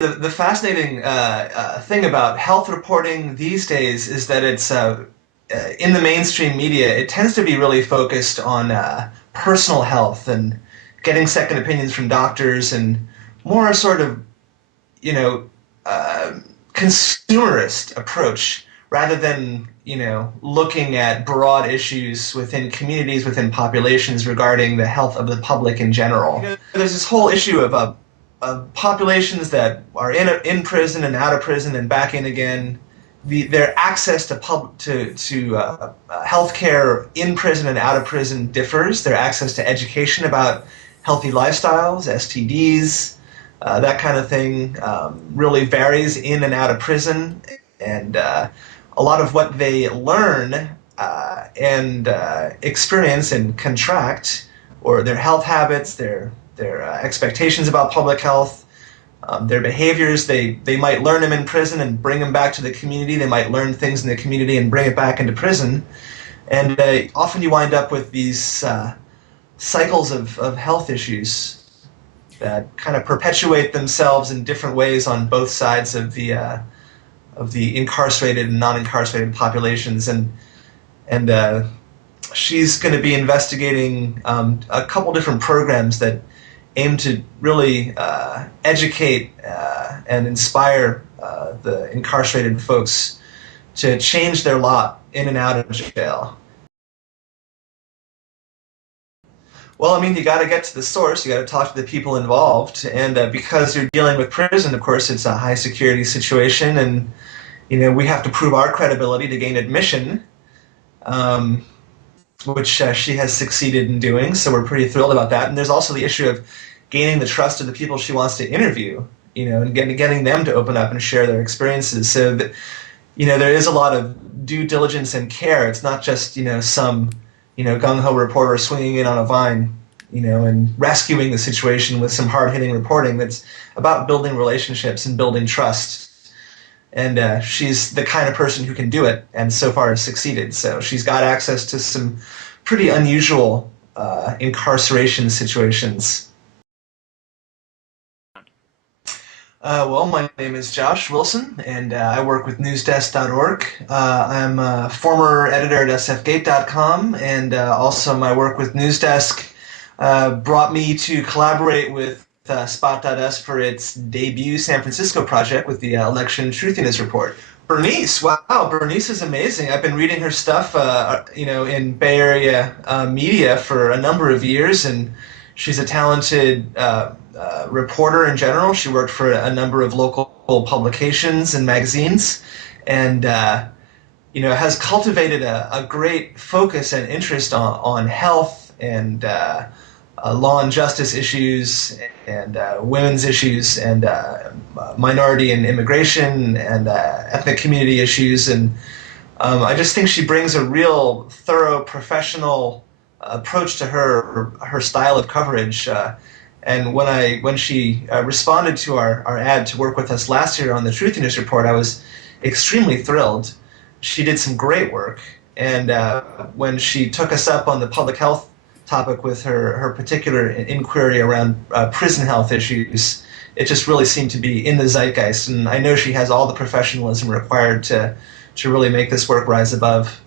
The fascinating thing about health reporting these days is that it's in the mainstream media, it tends to be really focused on personal health and getting second opinions from doctors and more sort of, you know, uh, consumerist approach rather than, looking at broad issues within communities, within populations regarding the health of the public in general. There's this whole issue of populations that are in prison and out of prison and back in again. Their access to healthcare in prison and out of prison differs. Their access to education about healthy lifestyles, STDs, that kind of thing, really varies in and out of prison, and a lot of what they learn and experience and contract, or their health habits, their expectations about public health, their behaviors. They might learn them in prison and bring them back to the community. They might learn things in the community and bring it back into prison. And often you wind up with these cycles of health issues that kind of perpetuate themselves in different ways on both sides of the incarcerated and non-incarcerated populations. And she's going to be investigating a couple different programs that aim to really educate and inspire the incarcerated folks to change their lot in and out of jail. Well, I mean, you got to get to the source. You got to talk to the people involved, and because you're dealing with prison, of course, it's a high security situation, and we have to prove our credibility to gain admission, which she has succeeded in doing. So we're pretty thrilled about that. And there's also the issue of gaining the trust of the people she wants to interview, and getting them to open up and share their experiences. So that, there is a lot of due diligence and care. It's not just some gung-ho reporter swinging in on a vine, and rescuing the situation with some hard-hitting reporting. That's about building relationships and building trust. And she's the kind of person who can do it, and so far has succeeded. So she's got access to some pretty unusual incarceration situations. Well, my name is Josh Wilson, and I work with newsdesk.org. I'm a former editor at sfgate.com, and also my work with Newsdesk brought me to collaborate with Spot.us for its debut San Francisco project with the Election Truthiness Report. Bernice, wow, Bernice is amazing. I've been reading her stuff, in Bay Area media for a number of years, and she's a talented reporter in general. She worked for a number of local publications and magazines, and has cultivated a great focus and interest on health and law and justice issues and women's issues and minority and immigration and ethnic community issues. And I just think she brings a real thorough professional approach to her style of coverage. And when she responded to our ad to work with us last year on the Truthiness Report, I was extremely thrilled. She did some great work. And when she took us up on the public health topic with her particular inquiry around prison health issues, it just really seemed to be in the zeitgeist. And I know she has all the professionalism required to really make this work rise above.